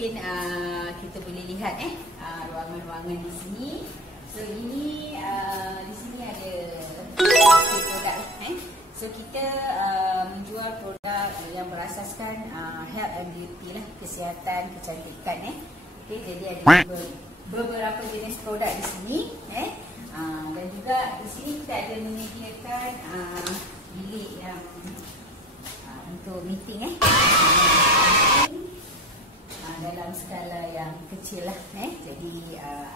mungkin kita boleh lihat ruangan-ruangan di sini. So ini di sini ada produk So kita menjual produk yang berasaskan health and beauty lah, kesihatan, kecantikan Okay, jadi ada beberapa jenis produk di sini dan juga di sini kita ada menyediakan bilik yang untuk meeting dalam skala yang kecil lah jadi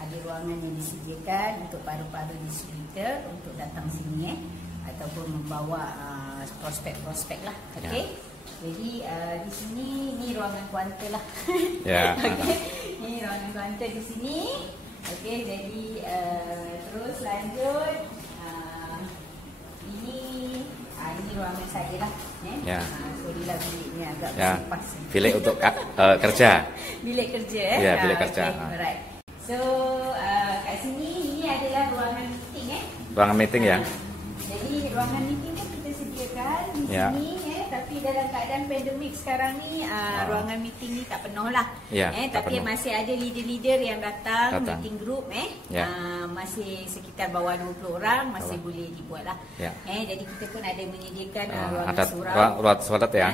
ada ruangan yang disediakan untuk paru-paru distributor untuk datang sini ataupun membawa prospek-prospek lah. Okey. Jadi di sini ni ruangan kuanter lah. Ya. Okey. Ni ruangan kuanter di sini. Okey, jadi terus lanjut ini ruangan saya lah. Ya. Sorrylah bilik ni agak pas. Bilik untuk kerja. Bilik kerja Ya, bilik kerja. Okay, alright. So kat sini ini adalah ruangan meeting Ruangan meeting ya. Jadi ruangan meeting pun kita sediakan di sini tapi dalam keadaan pandemik sekarang ni ruangan meeting ni tak penuh lah. Tapi penuh. Masih ada leader-leader yang datang meeting group masih sekitar bawah 20 orang masih boleh dibuat lah. Jadi kita pun ada menyediakan ruangan surau. Ruang solat ya.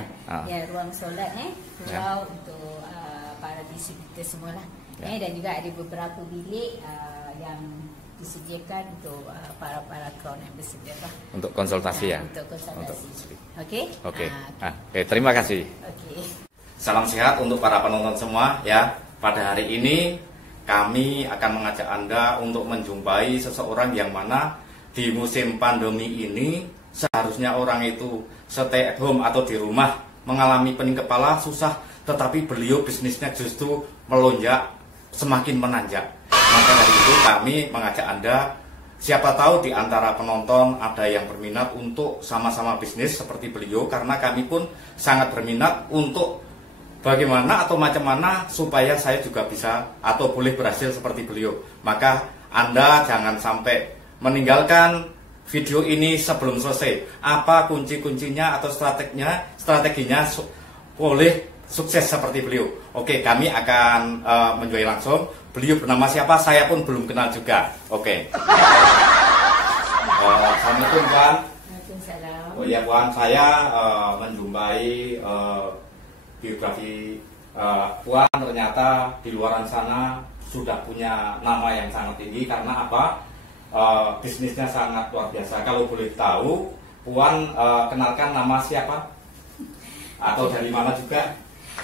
Ruang solat surau untuk para distributor semualah. Dan juga ada beberapa bilik yang disediakan untuk para crown ambassador lah. Untuk konsultasi ya. Untuk konsultasi. Okey. Oke, terima kasih. Salam sehat untuk para penonton semua ya. Pada hari ini kami akan mengajak Anda untuk menjumpai seseorang yang mana di musim pandemi ini seharusnya orang itu stay at home atau di rumah mengalami pening kepala, susah, tetapi beliau bisnisnya justru melonjak, semakin menanjak. Maka dari itu kami mengajak Anda, siapa tahu di antara penonton ada yang berminat untuk sama-sama bisnis seperti beliau, karena kami pun sangat berminat untuk bagaimana atau macam mana supaya saya juga bisa atau boleh berhasil seperti beliau. Maka Anda jangan sampai meninggalkan video ini sebelum selesai. Apa kunci-kuncinya atau strateginya boleh sukses seperti beliau. Oke, kami akan menjual langsung. Beliau bernama siapa? Saya pun belum kenal juga. Oke. Assalamualaikum Puan. Waalaikumsalam. Oh ya Puan, saya menjumpai biografi Puan, ternyata di luar sana sudah punya nama yang sangat tinggi. Karena apa? Bisnisnya sangat luar biasa. Kalau boleh tahu, Puan kenalkan nama siapa? Atau dari mana juga?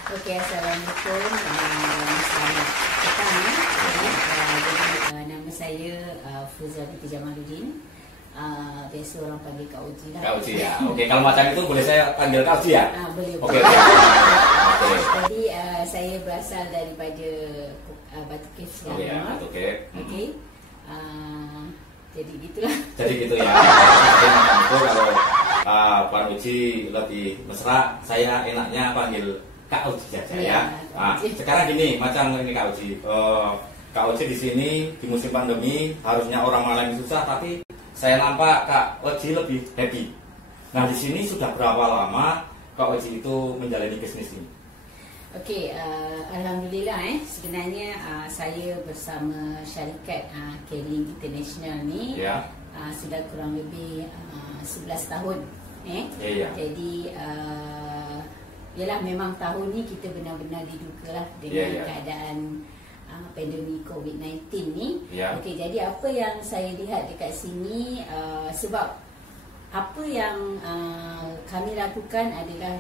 Okey, assalamualaikum. Selamat petang. Nama saya Fuzia Binti Jamaluddin. Biasa orang panggil Kak Uji lah. Kak Uji ya. Oke, kalau macam itu boleh saya panggil Kak Uji ya? Boleh. Oke. Jadi saya berasal daripada Batu Cave Selangor. Oh ya, Batu Cave. Okey. Jadi gitulah. Jadi gitu ya. Jadi macam itu kalau Pak Uji lebih mesra, saya enaknya panggil Kak Uji saja ya. Sekarang gini, macam ini Kak Uji. Kak Uji di sini di musim pandemi harusnya orang mengalami susah, tapi saya nampak Kak Uji lebih happy. Nah di sini sudah berapa lama Kak Uji itu menjalani bisnis ini? Okey, alhamdulillah sebenarnya saya bersama syarikat Keling International ni sudah kurang lebih 11 tahun. Jadi yalah, memang tahun ni kita benar-benar diduga lah dengan keadaan pandemik COVID-19 ni. Okey, jadi apa yang saya lihat dekat sini, sebab apa yang kami lakukan adalah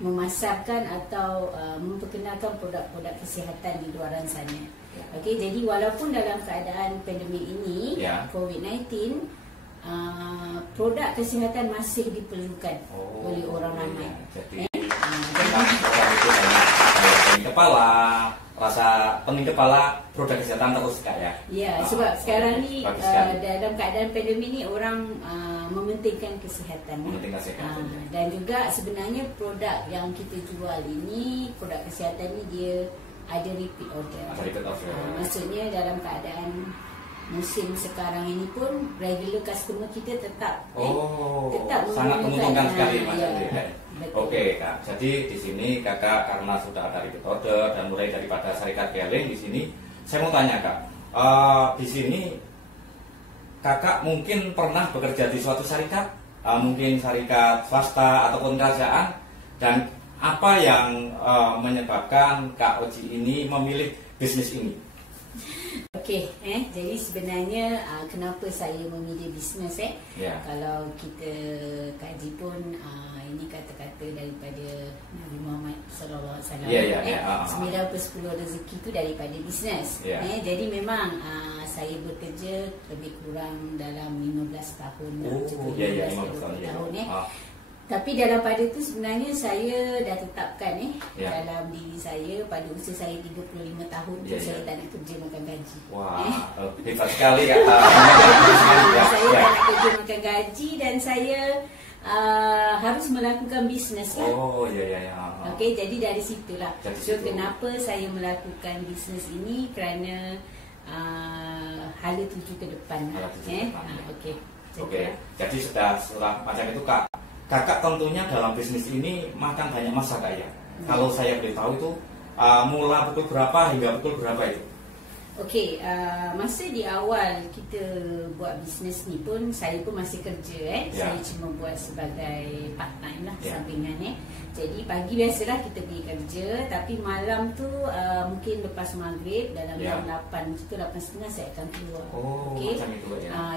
memasarkan atau memperkenalkan produk-produk kesihatan di luaran sana. Okey, jadi walaupun dalam keadaan pandemik ini COVID-19, produk kesihatan masih diperlukan oleh orang ramai. Jadi kepala, rasa pening kepala, produk kesehatan terus Kak ya. Ya, sebab sekarang ni dalam keadaan pandemik ni orang mementingkan kesihatan. Dan juga sebenarnya produk yang kita jual ini, produk kesihatan ni dia ada repeat order. Maksudnya dalam keadaan musim sekarang ini pun regular customer kita tetap sangat menguntungkan sekali Oke Kak, jadi di sini Kakak karena sudah ada repeat order dan mulai daripada syarikat Keling di sini, saya mau tanya Kak, di sini Kakak mungkin pernah bekerja di suatu syarikat, mungkin syarikat swasta ataupun kerajaan, dan apa yang menyebabkan Kak Oji ini memilih bisnis ini? Okey, jadi sebenarnya kenapa saya memilih bisnes Kalau kita kaji pun ini kata-kata daripada Nabi Muhammad sallallahu alaihi wasallam. 9 per 10 rezeki itu daripada bisnes. Jadi memang saya bekerja lebih kurang dalam 15 tahun. 15 tahun. Tapi dalam pada itu sebenarnya saya dah tetapkan dalam diri saya pada usia saya 35 tahun tu saya tak nak kerja makan gaji. Wah, hebat sekali Kak. Saya tak nak kerja makan gaji dan saya harus melakukan bisnes lah. Okey, jadi dari situlah. So kenapa saya melakukan bisnes ini kerana hala tuju ke depan. Okey. Jadi setelah macam itu Kak, Kakak tentunya dalam bisnis ini makan banyak masa Kak ya. Kalau saya boleh tahu itu mula pukul berapa hingga pukul berapa itu? Okey, masa di awal kita buat bisnes ni pun saya pun masih kerja Saya cuma buat sebagai part time lah, sampingan Jadi pagi biasalah kita pergi kerja, tapi malam tu mungkin lepas maghrib dalam jam 8 ke 8.30 saya akan keluar. Macam itu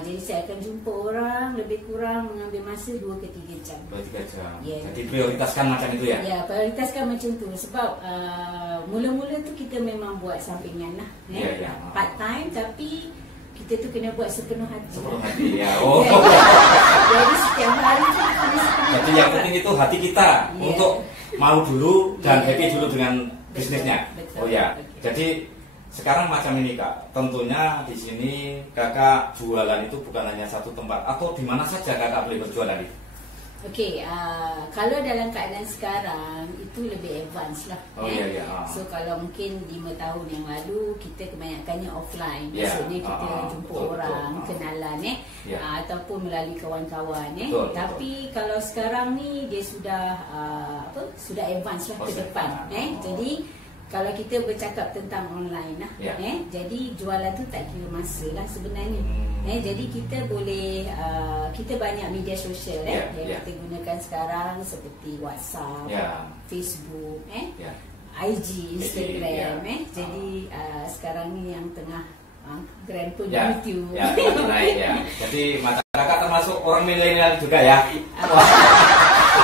jadi saya akan jumpa orang lebih kurang mengambil masa 2 ke 3 jam. 2-3 jam. Jadi prioritaskan macam itu ya? Ya, prioritaskan macam tu sebab mula-mula tu kita memang buat sampingan lah. Part time tapi kita tu kena buat sepenuh hati. Sepenuh hati ya. Jadi setiap hari tu jadi yang penting itu hati kita untuk mau dulu dan happy dulu dengan bisnisnya. Jadi sekarang macam ini Kak, tentunya di sini Kakak jualan itu bukan hanya satu tempat atau di mana saja Kakak boleh berjualan itu? Okey, kalau dalam keadaan sekarang itu lebih advance lah. So kalau mungkin 5 tahun yang lalu kita kebanyakannya offline. Maksudnya kita jumpa orang, kenalan ataupun melalui kawan-kawan Tapi kalau sekarang ni dia sudah sudah advance lah ke depan. Jadi kalau kita bercakap tentang online lah, jadi jualan tu tak kira masa lah sebenarnya. Jadi kita boleh, kita banyak media sosial yang kita gunakan sekarang seperti WhatsApp, Facebook, IG, Instagram. Jadi sekarang ni yang tengah grand pun YouTube. Jadi macam kakak termasuk orang milenial juga ya?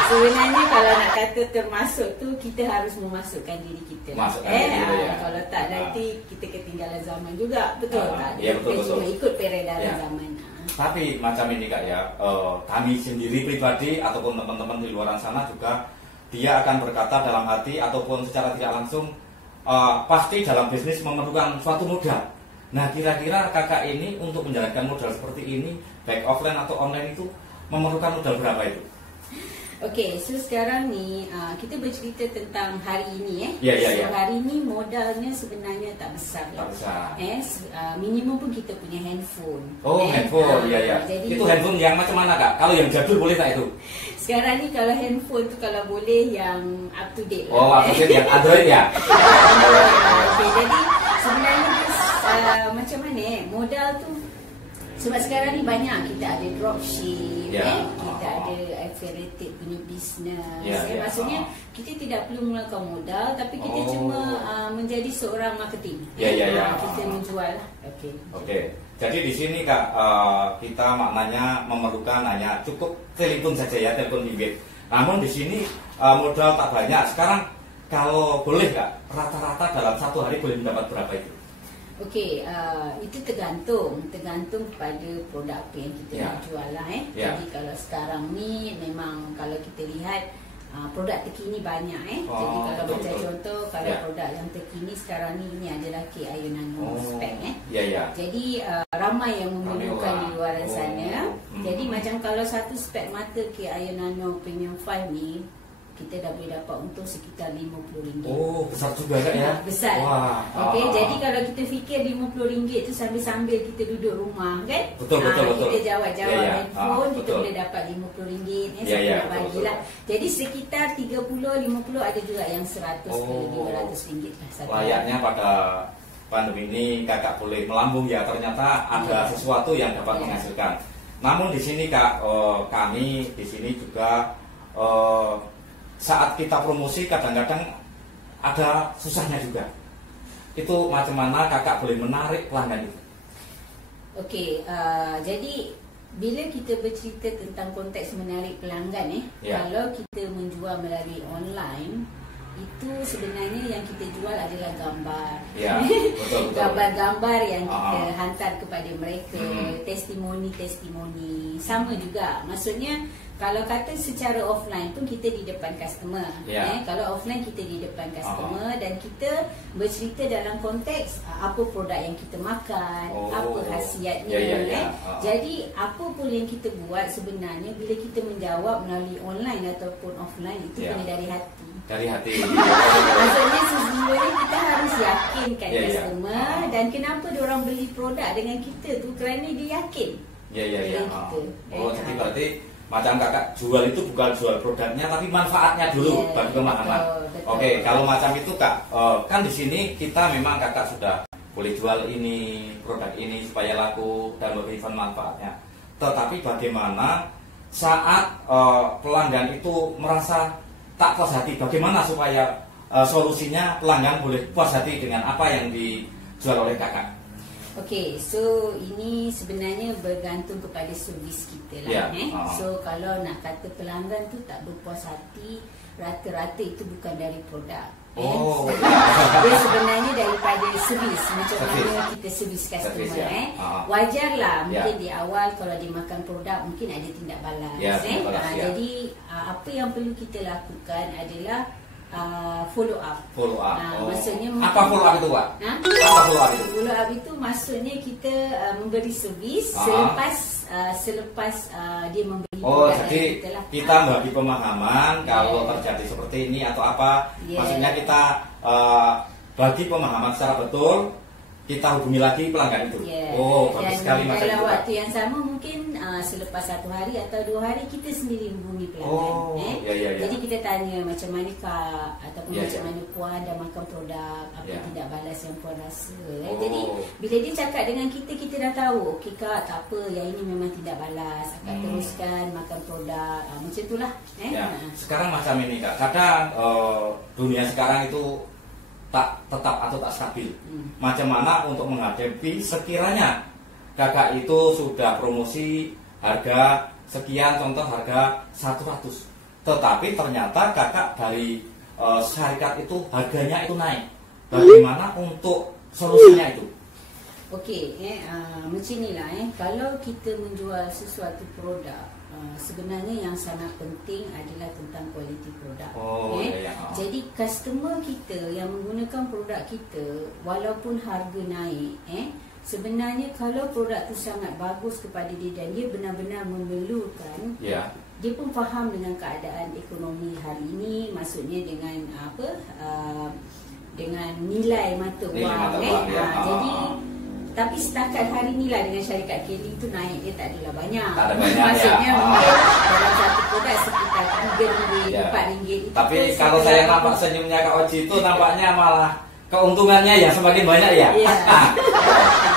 Sebenarnya kalau nak kata termasuk tu kita harus memasukkan diri kita. Kalau tak nanti kita ketinggalan zaman juga, betul tak? Betul. Cuma ikut peredaran zaman. Tapi macam ini Kak ya, kami sendiri pribadi ataupun teman-teman di luar sana juga dia akan berkata dalam hati ataupun secara tidak langsung pasti dalam bisnis memerlukan suatu modal. Nah kira-kira kakak ini untuk menjalankan modal seperti ini baik offline atau online itu memerlukan modal berapa itu? Okey, so sekarang ni kita bercerita tentang hari ini hari ini modalnya sebenarnya tak besar. Minimum pun kita punya handphone. Handphone. Jadi, itu handphone yang macam mana Kak? Kalau yang jadul boleh tak itu? Sekarang ni kalau handphone tu kalau boleh yang up to date up to date yang Android ya? Jadi sebenarnya macam mana modal tu, sebab sekarang ni banyak kita ada dropship, kita ada affiliate punya bisnes. Maksudnya kita tidak perlu mengeluarkan modal, tapi kita cuma menjadi seorang marketing. Kita menjual. Okey. Jadi di sini Kak, kita maknanya memerlukan hanya cukup telepon saja ya, telepon bimbit. Namun di sini modal tak banyak. Sekarang kalau boleh Kak, rata-rata dalam satu hari boleh mendapat berapa itu? Okey, itu tergantung kepada produk apa yang kita nak jual lah. Jadi kalau sekarang ni memang kalau kita lihat produk terkini banyak jadi kalau macam contoh kalau produk yang terkini sekarang ni ini adalah K-Ion Nano spec Jadi ramai yang memerlukan di luar sana. Jadi macam kalau satu spek mata K-Ion Nano Premium 5 ni kita dah boleh dapat untung sekitar RM50. Oh, besar juga Kak ya? Besar. Wah. Okey, jadi kalau kita fikir RM50 tu sambil-sambil kita duduk rumah kan? Betul. Kita jawab-jawab handphone, kita betul. boleh dapat RM50 Ya, bagilah. Jadi sekitar 30-50 ada juga yang 100 RM200 lah. Layaknya pada pandemi ini Kakak boleh melambung ya, ternyata ada sesuatu yang dapat menghasilkan. Namun di sini Kak, kami di sini juga saat kita promosi kadang-kadang ada susahnya juga. Itu macam mana Kakak boleh menarik pelanggan itu? Okey, jadi bila kita bercerita tentang konteks menarik pelanggan kalau kita menjual melalui online, itu sebenarnya yang kita jual adalah gambar. Ya, betul. Gambar-gambar yang kita hantar kepada mereka, testimoni-testimoni. Sama juga. Maksudnya kalau kata secara offline pun kita di depan customer. Kalau offline kita di depan customer dan kita bercerita dalam konteks apa produk yang kita makan, apa khasiatnya. Jadi apa pun yang kita buat sebenarnya bila kita menjawab melalui online ataupun offline itu kena dari hati. Dari hati. Maksudnya sebenarnya kita harus yakinkan customer dan kenapa diorang beli produk dengan kita tu kerana dia yakin. Jadi berarti macam Kakak jual itu bukan jual produknya tapi manfaatnya dulu bagi pemahaman. Oke, kalau macam itu Kak, kan di sini kita memang Kakak sudah boleh jual ini, produk ini supaya laku dan memberikan manfaatnya. Tetapi bagaimana saat pelanggan itu merasa tak puas hati, bagaimana supaya solusinya pelanggan boleh puas hati dengan apa yang dijual oleh Kakak? Okey, so ini sebenarnya bergantung kepada servis kita lah. So kalau nak kata pelanggan tu tak berpuas hati, rata-rata itu bukan dari produk. Dia sebenarnya daripada servis, macam mana kita servis customer. Wajarlah mungkin di awal kalau dia makan produk mungkin ada tindak balas. Jadi apa yang perlu kita lakukan adalah follow up. Maksudnya apa follow up itu Pak? Apa follow up itu? Follow up itu maksudnya kita memberi servis selepas dia membeli produk. Jadi kita bagi pemahaman kalau terjadi seperti ini atau apa, maksudnya kita bagi pemahaman secara betul, kita hubungi lagi pelanggan itu. Bagus sekali macam itu. Dalam waktu yang sama mungkin selepas 1 hari atau 2 hari kita sendiri hubungi pelanggan. Jadi kita tanya macam mana Kak ataupun macam mana Puan dah makan produk, apa tidak balas yang Puan rasa. Jadi bila dia cakap dengan kita, kita dah tahu, okey Kak, tak apa, yang ini memang tidak balas, akan teruskan makan produk. Macam itulah. Sekarang macam ini Kak, kadang dunia sekarang itu tak tetap atau tak stabil. Macam mana untuk menghadapi sekiranya Kakak itu sudah promosi harga sekian, contoh harga 100, tetapi ternyata Kakak dari syarikat itu harganya itu naik. Bagaimana untuk solusinya itu? Okey, macam inilah kalau kita menjual sesuatu produk, sebenarnya yang sangat penting adalah tentang kualiti produk. Jadi customer kita yang menggunakan produk kita, walaupun harga naik, sebenarnya kalau produk tu sangat bagus kepada dia dan dia benar-benar memerlukan, dia pun faham dengan keadaan ekonomi hari ini, maksudnya dengan dengan nilai mata wang. Jadi tapi setakat hari ni lah dengan syarikat Keling tu naik dia tak adalah banyak. Maksudnya mungkin dalam satu produk sekitar RM3, RM4. Tapi kalau saya nampak senyumnya Kak Oji itu nampaknya malah keuntungannya yang semakin banyak ya.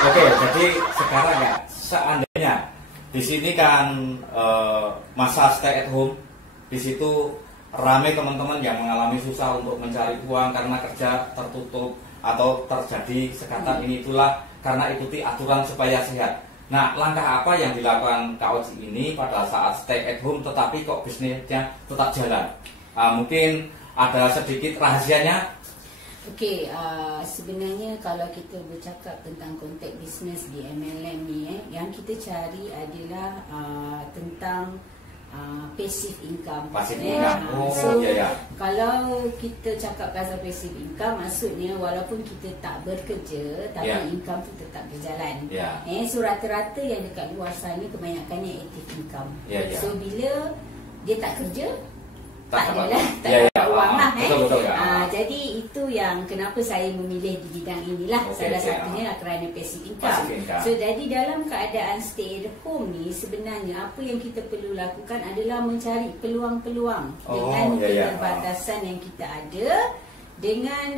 Oke, jadi sekarang ya seandainya di sini kan masa stay at home, di situ ramai teman-teman yang mengalami susah untuk mencari uang karena kerja tertutup atau terjadi sekatan ini itulah karena ikuti aturan supaya sehat. Nah, langkah apa yang dilakukan Kak Oji ini pada saat stay at home tetapi kok bisnisnya tetap jalan? Mungkin ada sedikit rahasianya. Okey, sebenarnya kalau kita bercakap tentang konteks bisnes di MLM ni, yang kita cari adalah tentang passive income. Kalau kita cakap pasal passive income, maksudnya walaupun kita tak bekerja tapi income tu tetap berjalan. So rata-rata yang dekat luar sana kebanyakannya active income. So bila dia tak kerja, tak adalah, tak ya, dapat uang lah. Betul, ya. Jadi itu yang kenapa saya memilih di bidang inilah. Salah satunya kerana passive income. So jadi dalam keadaan stay at home ni, sebenarnya apa yang kita perlu lakukan adalah mencari peluang-peluang dengan keterbatasan yang kita ada, dengan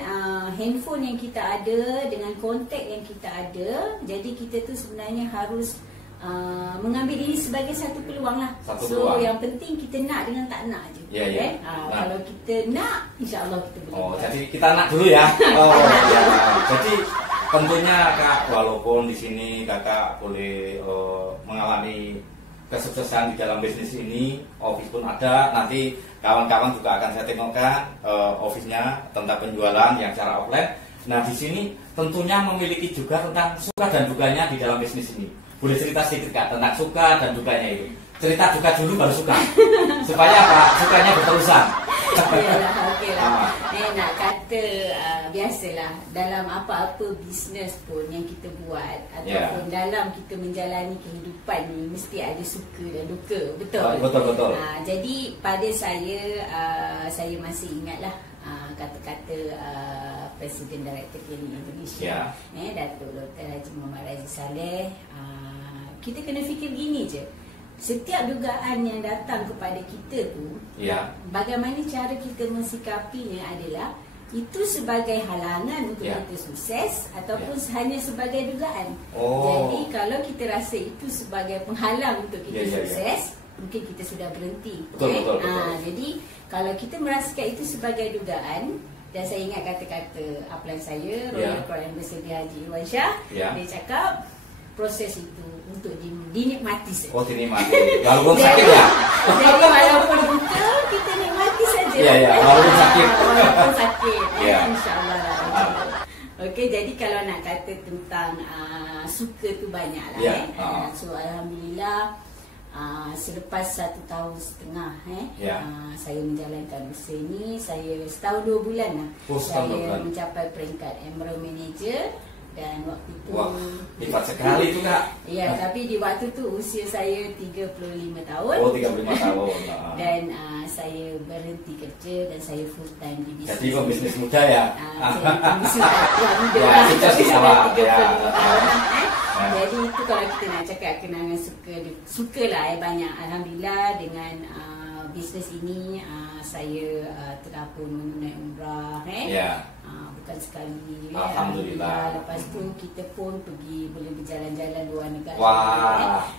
handphone yang kita ada, dengan kontak yang kita ada. Jadi kita tu sebenarnya harus mengambil ini sebagai satu peluang lah. So yang penting kita nak dengan tak nak je. Kalau kita nak, insya-Allah kita boleh. Jadi kita nak dulu ya. Jadi tentunya Kak, walaupun di sini Kakak boleh mengalami kesuksesan di dalam bisnis ini, office pun ada. Nanti kawan-kawan juga akan saya tengokkan office-nya tentang penjualan yang secara offline. Nah, di sini tentunya memiliki juga tentang suka dan dukanya di dalam bisnis ini. Boleh cerita sedikit Kak tentang suka dan dukanya itu? Cerita duka dulu baru suka. Supaya apa? Sukanya berterusan. Okey lah. Nak kata biasalah dalam apa-apa bisnes pun yang kita buat ataupun dalam kita menjalani kehidupan ni mesti ada suka dan duka. Betul. Jadi pada saya masih ingatlah kata-kata Presiden Director Klinik Indonesia, Datuk Dr. Haji Muhammad Razi Saleh. Kita kena fikir gini je. Setiap dugaan yang datang kepada kita tu, bagaimana cara kita mensikapinya adalah itu sebagai halangan untuk kita sukses ataupun hanya sebagai dugaan. Jadi kalau kita rasa itu sebagai penghalang untuk kita sukses, mungkin kita sudah berhenti. Betul. Jadi kalau kita merasakan itu sebagai dugaan, dan saya ingat kata-kata upline saya, Royal Court Ambassador Haji Iwan Shah, dia cakap proses itu untuk dinikmati saja. Dinikmati. Walaupun sakit ya. Jadi walaupun duka, kita nikmati saja. Walaupun sakit. InsyaAllah. Okey, jadi kalau nak kata tentang suka tu banyak lah. So alhamdulillah, selepas 1 tahun setengah saya menjalankan usaha ini, saya setahun 2 bulan lah saya mencapai peringkat Emerald Manager. Dan waktu itu hebat sekali itu Kak. Tapi di waktu tu usia saya 35 tahun. 35 tahun. Dan saya berhenti kerja dan saya full time di bisnes. Jadi pembisnis muda ya. Pembisnis muda. Sukses di awal. 35 tahun. Jadi itu kalau kita nak cakap kenangan suka lah banyak. Alhamdulillah dengan bisnes ini saya telah pun menunaikan umrah. Bukan sekali. Alhamdulillah. Lepas tu kita pun boleh berjalan-jalan luar negara.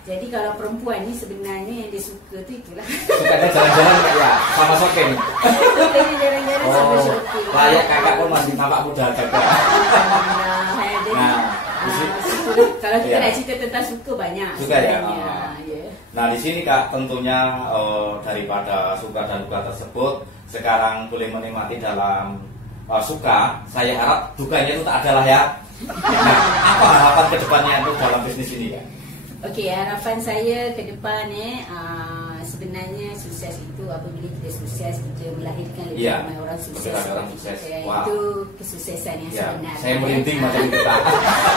Jadi kalau perempuan ni sebenarnya yang dia suka tu itulah. Sukanya jalan-jalan ya, sama shopping. Sukanya jalan-jalan sama shopping. Layak kakak pun masih nampak muda kakak. Kalau kita nak cerita tentang suka banyak. Suka ya. Nah di sini Kak tentunya daripada suka dan duka tersebut sekarang boleh menikmati dalam suka, saya harap dukanya itu tak adalah ya. Nah, apa harapan ke depannya untuk dalam bisnis ini ya? Okey, harapan saya ke depan sebenarnya sukses itu apabila kita sukses, kita melahirkan lebih ramai orang sukses. Itu kesuksesan yang sebenar. Saya merinding macam kita.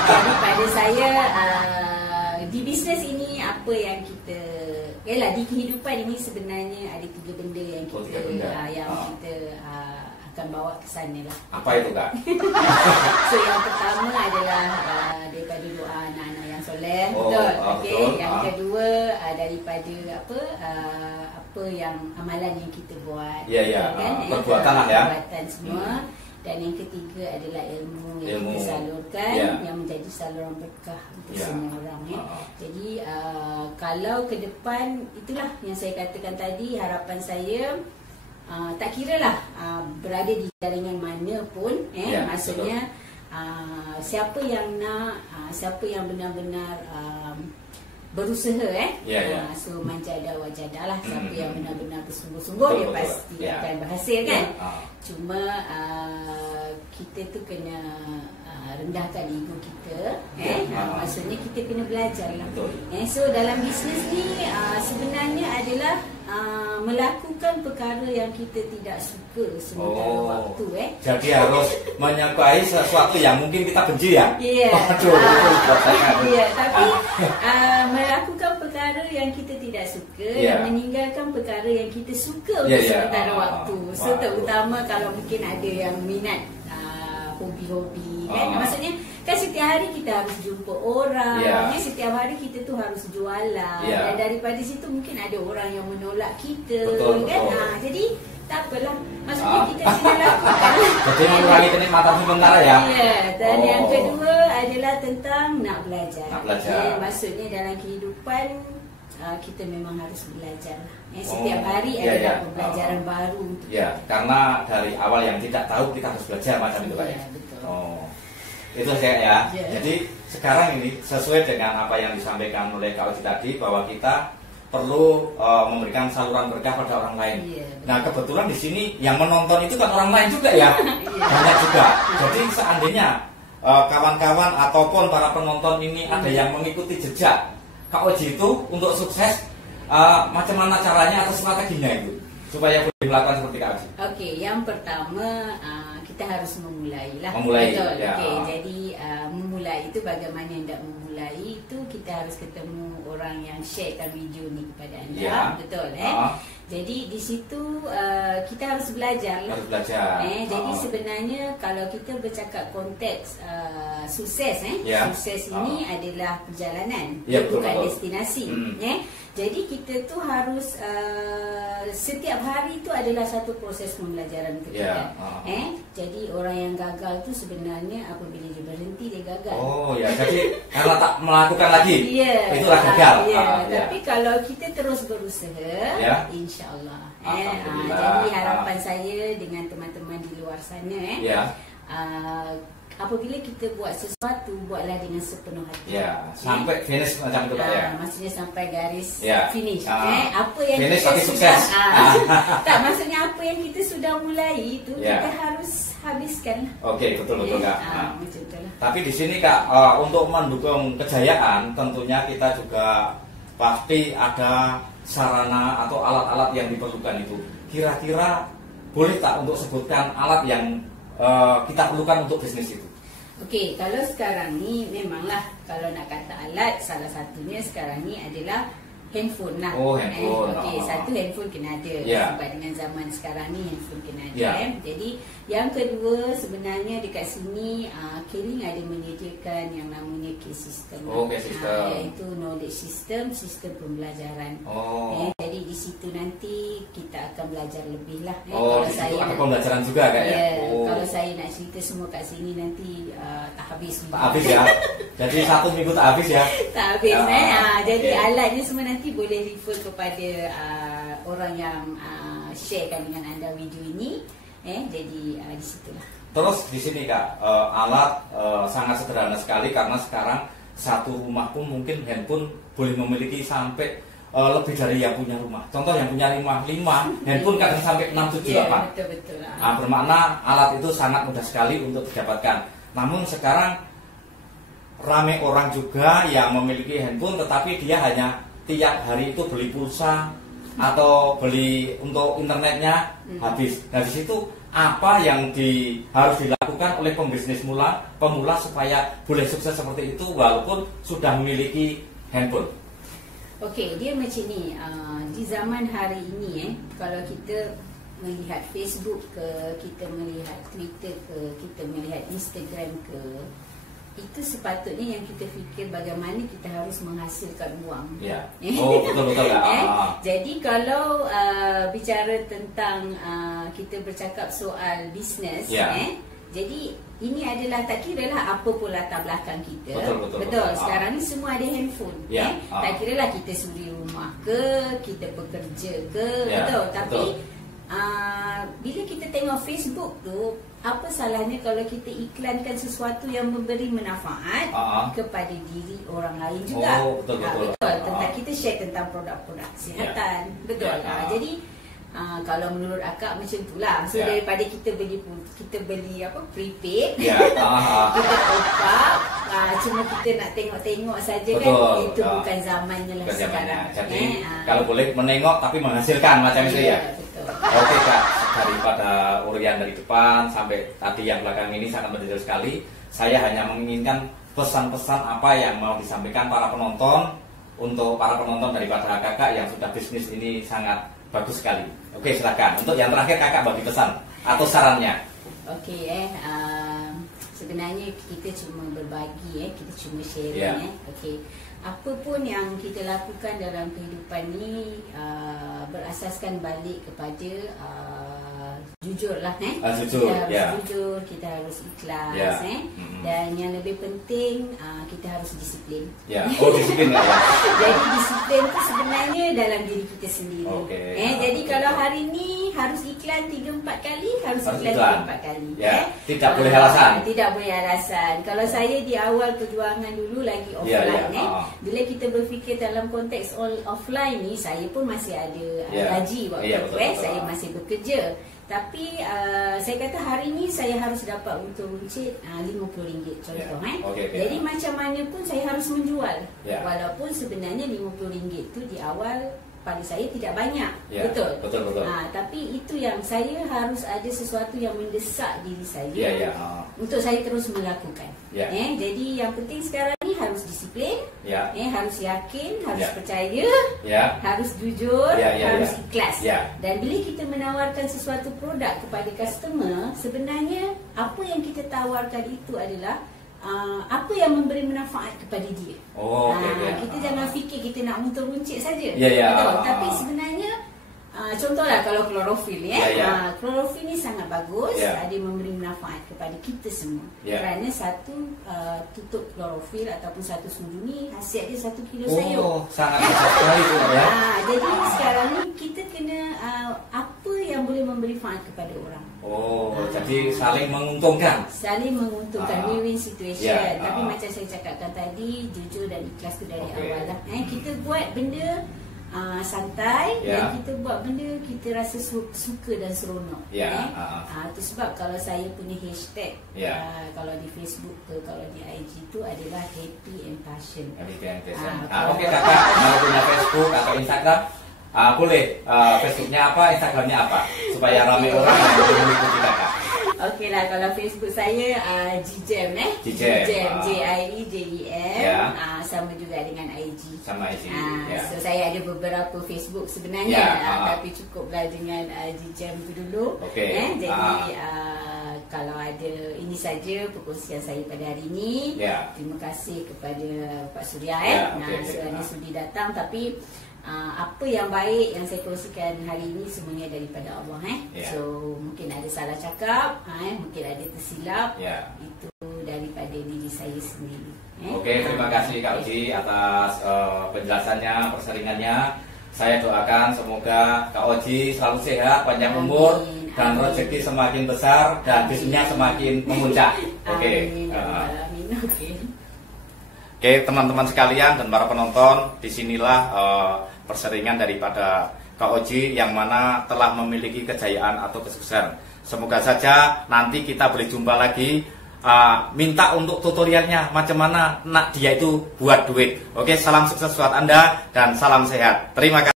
Jadi pada saya di bisnes ini apa yang kita di kehidupan ini sebenarnya ada 3 benda yang kita akan bawa ke sana lah. Apa itu Kak? So yang pertama adalah daripada doa anak-anak yang soleh. Betul. Yang kedua daripada apa yang amalan yang kita buat. Perbuatan lah ya. Perbuatan semua. Dan yang ketiga adalah ilmu yang kita salurkan yang menjadi saluran berkah untuk semua orang. Jadi kalau ke depan, itulah yang saya katakan tadi, harapan saya tak kira lah berada di jaringan mana pun, maksudnya siapa yang nak, siapa yang benar-benar berusaha, so manjada wajada lah, siapa yang benar-benar bersungguh-sungguh dia pasti akan berhasil kan. Cuma kita tu kena rendahkan ego kita, maksudnya kita kena belajar lah. So dalam bisnes ni sebenarnya adalah melakukan perkara yang kita tidak suka sementara waktu. Jadi harus menyukai sesuatu yang mungkin kita benci ya. Tapi melakukan perkara perkara yang kita tidak suka dan meninggalkan perkara yang kita suka untuk sementara waktu. So terutama kalau mungkin ada yang minat hobi-hobi kan, maksudnya kan setiap hari kita harus jumpa orang, setiap hari kita tu harus jualan, dan daripada situ mungkin ada orang yang menolak kita, kan. Jadi tak apalah, maksudnya kita sila lakukan. Jadi mengurangi kenikmatan sementara ya. Dan yang kedua adalah tentang nak belajar. Maksudnya dalam kehidupan kita memang harus belajar. Setiap hari ada pembelajaran baru untuk kita. Karena dari awal yang tidak tahu kita harus belajar macam itu, Pak. Betul. Itu saya ya. Jadi sekarang ini sesuai dengan apa yang disampaikan oleh Kak Oji tadi, bahwa kita perlu memberikan saluran berkah pada orang lain. Nah, kebetulan di sini yang menonton itu kan orang lain juga ya. Banyak juga. Jadi seandainya kawan-kawan ataupun para penonton ini ada yang mengikuti jejak Kak Oji itu untuk sukses, macam mana caranya atau strateginya itu supaya boleh melakukan seperti Kak Oji? Oke, yang pertama kita harus memulai lah. Betul. Jadi memulai itu bagaimana hendak memulai itu kita harus ketemu orang yang sharekan video ni kepada anda. Betul. Jadi di situ kita harus belajar lah. Jadi sebenarnya kalau kita bercakap konteks sukses, sukses ini adalah perjalanan, bukan destinasi. Jadi kita tu harus setiap hari itu adalah satu proses pembelajaran untuk kita. Jadi orang yang gagal tu sebenarnya apabila dia berhenti dia gagal. Jadi karena tak melakukan lagi, itulah gagal. Tapi kalau kita terus berusaha, insya-Allah. Jadi harapan saya dengan teman-teman di luar sana, apabila kita buat sesuatu, buatlah dengan sepenuh hati. Sampai finish macam itu, Pak. Maksudnya sampai garis finish. Apa yang finish kita sukses. Tak, maksudnya apa yang kita sudah mulai itu kita harus habiskan. Betul Kak. Macam itulah. Tapi di sini Kak, untuk mendukung kejayaan tentunya kita juga pasti ada sarana atau alat-alat yang diperlukan itu. Kira-kira boleh tak untuk sebutkan alat yang kita perlukan untuk bisnis itu? Kalau sekarang ni memanglah kalau nak kata alat, salah satunya sekarang ni adalah handphone lah. Satu handphone kena ada, sebab dengan zaman sekarang ni handphone kena ada. Jadi yang kedua sebenarnya dekat sini Keling ada menyediakan yang namanya K-System. Iaitu knowledge system, sistem pembelajaran. Jadi di situ nanti kita akan belajar lebih lah. Kalau saya ada pembelajaran juga Kak Kalau saya nak cerita semua kat sini nanti tak habis. Tak habis ya. Jadi 1 minggu tak habis ya. Tak habis. Jadi alatnya semua nanti boleh refer kepada orang yang sharekan dengan anda video ini. Jadi di situlah. Terus di sini Kak, alat sangat sederhana sekali karena sekarang satu rumah pun mungkin handphone boleh memiliki sampai lebih dari yang punya rumah. Contoh yang punya rumah 5, handphone kadang sampai 6, 7, 8. Betul. Bermakna alat itu sangat mudah sekali untuk didapatkan. Namun sekarang ramai orang juga yang memiliki handphone tetapi dia hanya tiap hari itu beli pulsa atau beli untuk internetnya habis. Nah di situ apa yang harus dilakukan oleh pembisnis pemula supaya boleh sukses seperti itu walaupun sudah memiliki handphone? Dia macam ni. Di zaman hari ini kalau kita melihat Facebook ke, kita melihat Twitter ke, kita melihat Instagram ke, itu sepatutnya yang kita fikir bagaimana kita harus menghasilkan uang. Betul. Jadi kalau bicara tentang kita bercakap soal bisnes, jadi ini adalah tak kira lah apa pun latar belakang kita. Betul. Sekarang ni semua ada handphone. Tak kira lah kita suri rumah ke, kita bekerja ke, betul. Tapi bila kita tengok Facebook tu, apa salahnya kalau kita iklankan sesuatu yang memberi manfaat kepada diri orang lain juga. Betul. Tentang kita share tentang produk-produk kesihatan. Betul. Jadi kalau menurut akak macam itulah. So daripada kita beli apa prepaid, kita top up, cuma kita nak tengok-tengok saja kan, itu bukan zamannya lah sekarang. Jadi kalau boleh menengok tapi menghasilkan macam itu ya. Oke Kak, daripada urian dari depan sampai tadi yang belakang ini sangat mendetail sekali. Saya hanya menginginkan pesan-pesan apa yang mau disampaikan para penonton untuk para penonton daripada kakak yang sudah bisnis ini sangat bagus sekali. Oke, silakan. Untuk yang terakhir kakak bagi pesan atau sarannya. Oke, sebenarnya kita cuma berbagi, kita cuma sharing. Yeah. Okey, apa pun yang kita lakukan dalam kehidupan ni berasaskan balik kepada jujur lah, jujur, kita harus jujur, kita harus ikhlas, dan yang lebih penting kita harus disiplin. Oh, disiplin lah ya. Jadi disiplin itu sebenarnya dalam diri kita sendiri. Jadi kalau hari ni harus iklan 3-4 kali, harus iklan 3-4 kali. Tidak boleh alasan. Tidak boleh alasan. Kalau saya di awal perjuangan dulu lagi offline, bila kita berfikir dalam konteks offline ni, saya pun masih ada gaji waktu tu, saya masih bekerja. Tapi saya kata hari ni saya harus dapat untung runcit RM50 contoh. Jadi macam mana pun saya harus menjual. Walaupun sebenarnya RM50 tu di awal pada saya tidak banyak. Betul. Tapi itu yang saya harus ada sesuatu yang mendesak diri saya untuk saya terus melakukan. Jadi yang penting sekarang ni harus disiplin, harus yakin, harus percaya, harus jujur, harus ikhlas. Dan bila kita menawarkan sesuatu produk kepada customer, sebenarnya apa yang kita tawarkan itu adalah apa yang memberi manfaat kepada dia. Kita jangan fikir kita nak untung runcit saja. Tapi sebenarnya contohlah kalau klorofil, klorofil ni sangat bagus, dia memberi manfaat kepada kita semua. Kerana satu tutup klorofil ataupun satu sudu ni hasil dia 1 kilo sayur. Sangat besar sekali tu ya. Jadi sekarang ni kita kena apa yang boleh memberi manfaat kepada orang. Jadi saling menguntungkan. Saling menguntungkan, win-win situation. Tapi macam saya cakapkan tadi, jujur dan ikhlas tu dari awal lah. Kita buat benda santai, dan kita buat benda kita rasa suka dan seronok. Itu sebab kalau saya punya hashtag, kalau di Facebook ke, kalau di IG tu adalah happy and passion. Oke kakak, kalau punya Facebook atau Instagram, boleh Facebooknya apa, Instagramnya apa, supaya ramai orang yang mengikuti kakak. Okey lah, kalau Facebook saya Jijem, Jijem, JIEJEM, sama juga dengan IG. Sama IG. So saya ada beberapa Facebook sebenarnya, tapi cukuplah dengan Jijem tu dulu. Jadi kalau ada ini saja perkongsian saya pada hari ini. Terima kasih kepada Pak Surya kerana sudi datang, tapi apa yang baik yang saya kongsikan hari ini semuanya daripada Allah. So mungkin ada salah cakap, mungkin ada tersilap, itu daripada diri saya sendiri. Terima kasih Kak Oji atas penjelasannya, perseringannya. Saya doakan semoga Kak Oji selalu sehat, panjang umur, dan rezeki semakin besar dan bisnisnya semakin memuncak. Oke, teman-teman sekalian dan para penonton, disinilah perseringan daripada Kak Oji yang mana telah memiliki kejayaan atau kesuksesan. Semoga saja nanti kita boleh jumpa lagi, minta untuk tutorialnya macam mana nak dia itu buat duit. Salam sukses buat Anda dan salam sehat. Terima kasih.